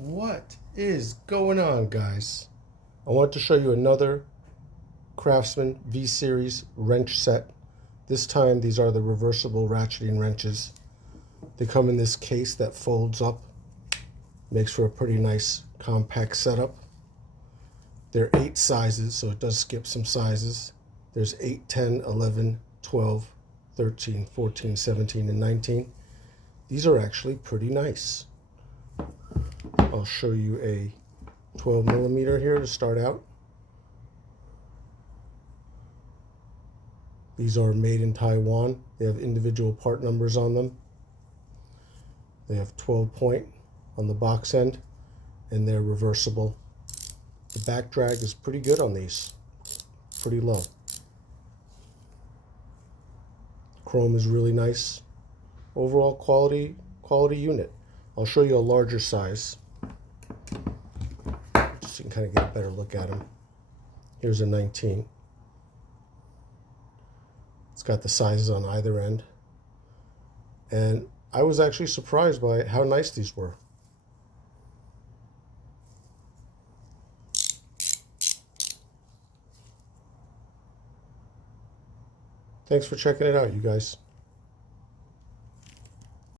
What is going on, guys? I want to show you another Craftsman V-Series wrench set. This time these are the reversible ratcheting wrenches. They come in this case that folds up. Makes for a pretty nice compact setup. There are 8 sizes, so it does skip some sizes. There's 8, 10, 11, 12, 13, 14, 17, and 19. These are actually pretty nice. I'll show you a 12 millimeter here to start out. These are made in Taiwan. They have individual part numbers on them. They have 12 point on the box end, and they're reversible. The back drag is pretty good on these, pretty low. Chrome is really nice. Overall quality unit. I'll show you a larger size, just so you can kind of get a better look at them. Here's a 19. It's got the sizes on either end, and I was actually surprised by how nice these were. Thanks for checking it out, you guys.